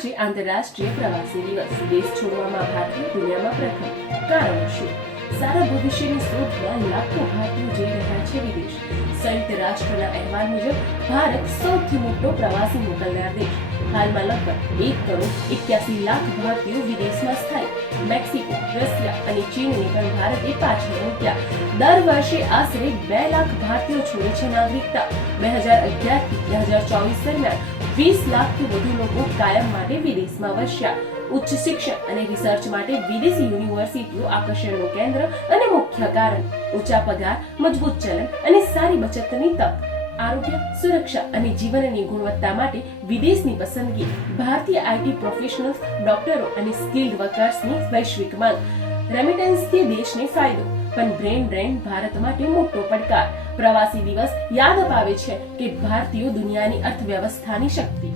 આજે આંતરરાષ્ટ્રીય પ્રવાસી દિવસ. દેશ છોડવામાં ભારતીય દુનિયામાં પ્રથમ. કારણ શું? સારા ભવિષ્યની શોધમાં લાખો ભારતીયો જઈ રહ્યા છે વિદેશ. સંયુક્ત રાષ્ટ્રના અહેવાલ મુજબ ભારત સૌથી મોટો પ્રવાસી મોકલનાર દેશ. હાલમાં લગભગ 1,81,00,000 ભારતીયો વિદેશમાં સ્થાયી. મેક્સિકો, રશિયા અને ચીનને પણ ભારતે પાછળ મૂક્યા. દર વર્ષે આશરે 2 લાખ ભારતીયો છોડે છે નાગરિકતા. 2011 થી 2024 દરમિયાન 20 લાખથી વધુ લોકો કાયમ માટે વિદેશમાં વસ્યા. ઉચ્ચ શિક્ષણ અને રિસર્ચ માટે વિદેશી યુનિવર્સિટીઓ આકર્ષણનું કેન્દ્ર અને મુખ્ય કારણ. ઊંચા પગાર, મજબૂત ચલણ અને સારી બચતની તક. આરોગ્ય, સુરક્ષા અને જીવનની ગુણવત્તા માટે વિદેશની પસંદગી. ભારતીય આઈટી પ્રોફેશનલ્સ, ડોક્ટરો અને સ્કિલ્ડ વર્કર્સની વૈશ્વિક માંગ. રેમિટન્સથી દેશને ફાયદો, પણ બ્રેન ડ્રેન ભારત માટે મોટો પડકાર. પ્રવાસી દિવસ યાદ અપાવે છે કે ભારતીયો દુનિયાની અર્થવ્યવસ્થાની શક્તિ.